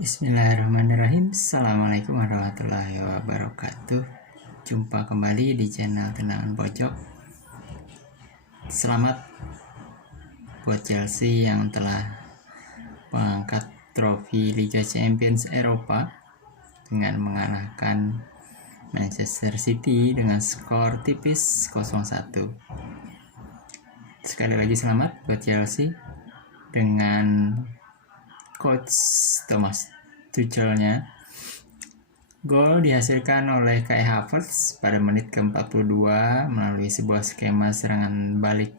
Bismillahirrahmanirrahim. Assalamualaikum warahmatullahi wabarakatuh. Jumpa kembali di channel Tendangan Pojok. Selamat buat Chelsea yang telah mengangkat trofi Liga Champions Eropa dengan mengalahkan Manchester City dengan skor tipis 0-1. Sekali lagi selamat buat Chelsea dengan Coach Thomas Tuchelnya. Gol dihasilkan oleh Kai Havertz pada menit ke-42 melalui sebuah skema serangan balik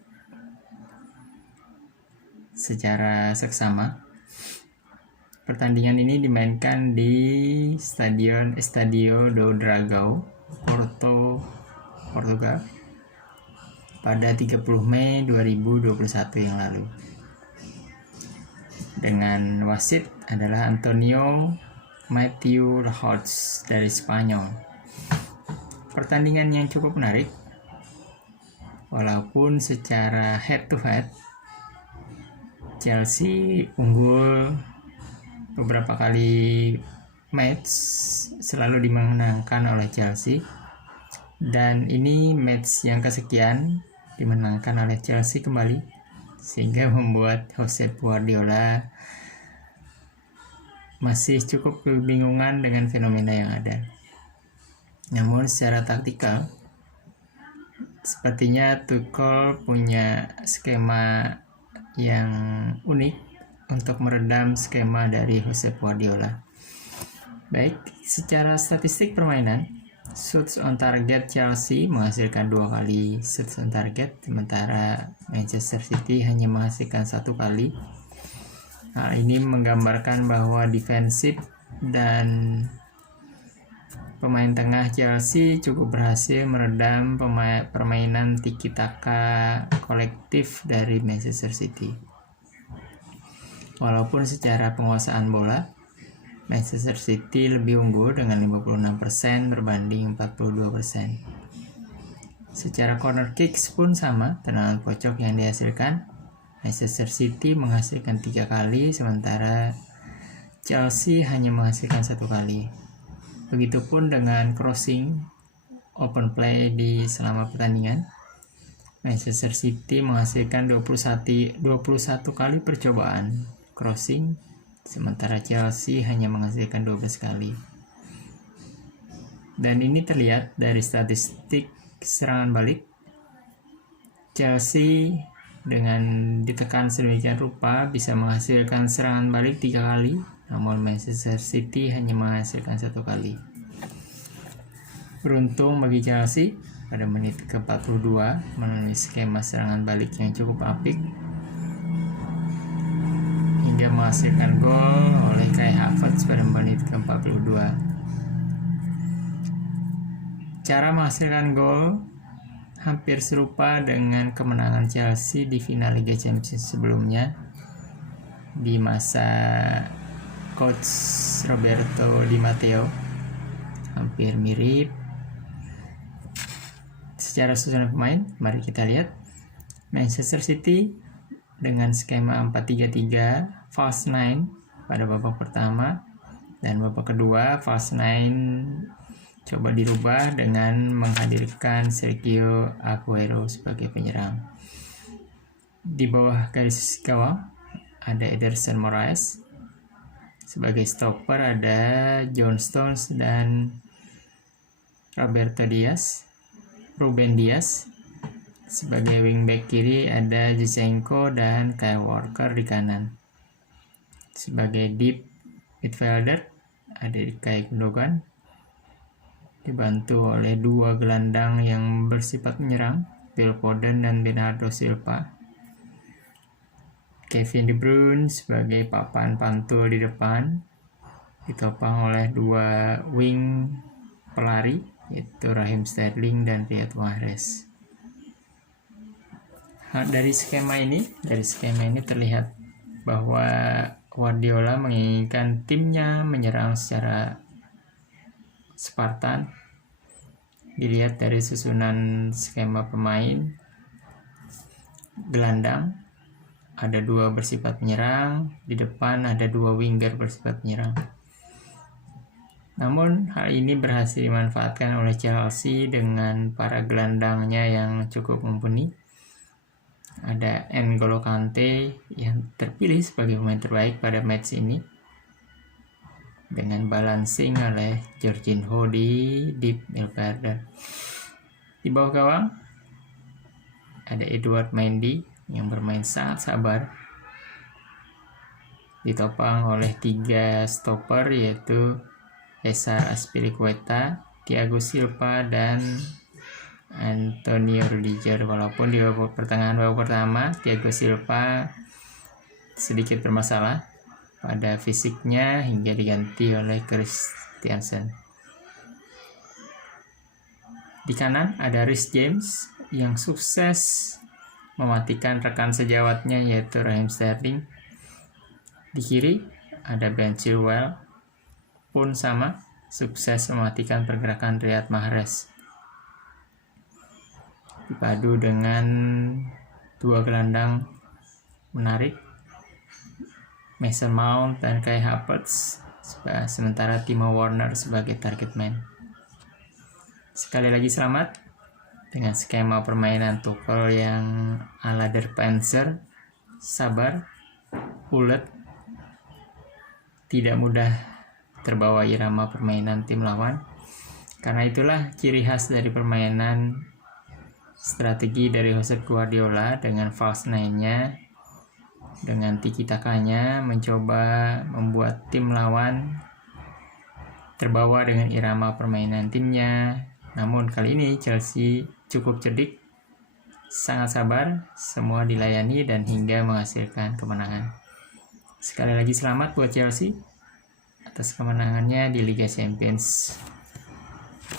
secara seksama. Pertandingan ini dimainkan di Stadion Estadio do Dragão, Portugal pada 30 Mei 2021 yang lalu. Dengan wasit adalah Antonio Matthew Lahoz dari Spanyol. Pertandingan yang cukup menarik, walaupun secara head to head Chelsea unggul beberapa kali match, selalu dimenangkan oleh Chelsea, dan ini match yang kesekian dimenangkan oleh Chelsea kembali, sehingga membuat Josep Guardiola masih cukup kebingungan dengan fenomena yang ada. Namun secara taktikal, sepertinya Tuchel punya skema yang unik untuk meredam skema dari Josep Guardiola. Baik, secara statistik permainan, shots on target Chelsea menghasilkan 2 kali shots on target, sementara Manchester City hanya menghasilkan 1 kali. Hal ini menggambarkan bahwa defensif dan pemain tengah Chelsea cukup berhasil meredam permainan tiki-taka kolektif dari Manchester City. Walaupun secara penguasaan bola, Manchester City lebih unggul dengan 56% berbanding 42%. Secara corner kicks pun sama, tendangan pojok yang dihasilkan. Manchester City menghasilkan 3 kali, sementara Chelsea hanya menghasilkan 1 kali. Begitupun dengan crossing open play di selama pertandingan. Manchester City menghasilkan 21 kali percobaan crossing, sementara Chelsea hanya menghasilkan 12 kali. Dan ini terlihat dari statistik serangan balik. Chelsea dengan ditekan sedemikian rupa bisa menghasilkan serangan balik 3 kali, namun Manchester City hanya menghasilkan 1 kali. Beruntung bagi Chelsea, pada menit ke-42 melalui skema serangan balik yang cukup apik hingga menghasilkan gol oleh Kai Havertz pada menit ke-42. Cara menghasilkan gol hampir serupa dengan kemenangan Chelsea di final Liga Champions sebelumnya di masa Coach Roberto Di Matteo. Hampir mirip. Secara susunan pemain, mari kita lihat. Manchester City dengan skema 4-3-3 false 9 pada babak pertama, dan babak kedua false 9 coba dirubah dengan menghadirkan Sergio Aguero sebagai penyerang. Di bawah garis gawang ada Ederson Moraes, sebagai stopper ada John Stones dan Ruben Dias. Sebagai wingback kiri ada Zinchenko dan Kyle Walker di kanan. Sebagai deep midfielder ada Ilkay Gundogan, dibantu oleh 2 gelandang yang bersifat menyerang, Phil Foden dan Bernardo Silva. Kevin De Bruyne sebagai papan pantul di depan, ditopang oleh 2 wing pelari, yaitu Raheem Sterling dan Riyad Mahrez. Dari skema ini terlihat bahwa Guardiola menginginkan timnya menyerang secara Spartan. Dilihat dari susunan skema pemain, gelandang ada 2 bersifat menyerang, di depan ada 2 winger bersifat menyerang. Namun hal ini berhasil dimanfaatkan oleh Chelsea dengan para gelandangnya yang cukup mumpuni. Ada N'Golo Kante yang terpilih sebagai pemain terbaik pada match ini dengan balancing oleh Jorginho di deep midfielder. Di bawah gawang ada Edouard Mendy yang bermain sangat sabar, ditopang oleh 3 stopper yaitu Cesar Azpilicueta, Thiago Silva, dan Antonio Rudiger. Walaupun di babak pertengahan babak pertama Thiago Silva sedikit bermasalah pada fisiknya hingga diganti oleh Christiansen. Di kanan ada Reece James yang sukses mematikan rekan sejawatnya yaitu Raheem Sterling. Di kiri ada Ben Chilwell pun sama sukses mematikan pergerakan Riyad Mahrez. Dipadu dengan 2 gelandang menarik, Mason Mount dan Kai Havertz, sementara Timo Werner sebagai target man. Sekali lagi selamat dengan skema permainan Tuchel yang ala Der Panzer, sabar, ulet, tidak mudah terbawa irama permainan tim lawan. Karena itulah ciri khas dari permainan strategi dari Josep Guardiola dengan false nine-nya, dengan tiki-takanya mencoba membuat tim lawan terbawa dengan irama permainan timnya. Namun kali ini Chelsea cukup cerdik, sangat sabar, semua dilayani dan hingga menghasilkan kemenangan. Sekali lagi selamat buat Chelsea atas kemenangannya di Liga Champions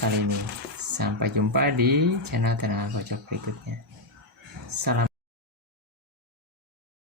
kali ini. Sampai jumpa di channel Tendangan Pojok berikutnya. Salam.